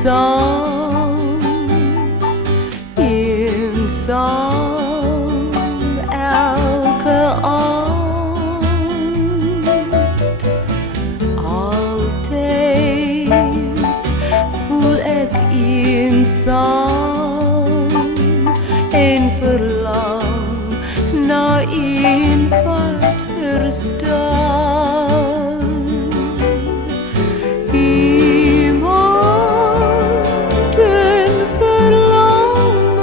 eenzaam, eenzaam elke aand. Altyd voel ek eenzaam en verlang na een wat verstaan. Iemand in verlangen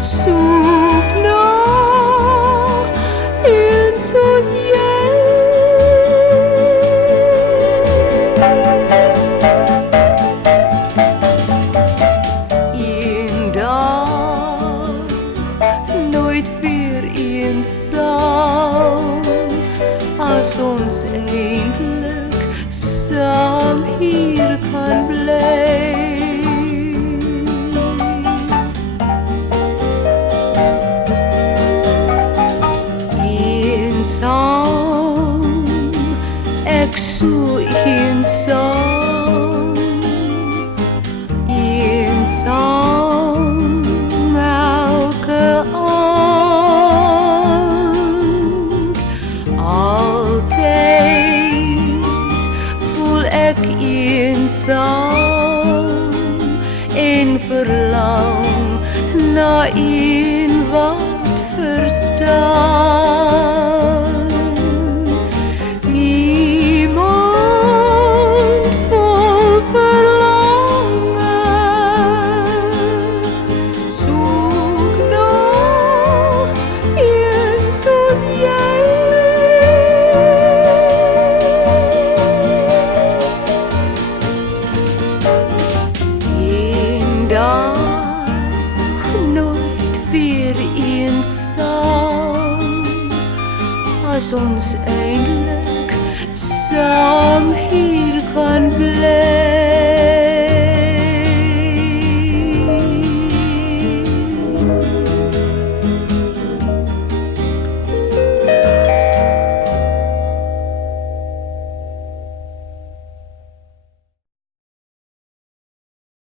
soek na een soos jy. Eendag nooit weer eensaam, as ons eindelijk saam hier kan bly. Eensaam, ek so eensaam, eensaam elke aand. Altyd voel ek eensaam en verlang na een wat verstaan. Iemand vol verlangen soek na een soos jy. Eendag nooit weer eensaam, as ons eindelijk saam hier kan bly.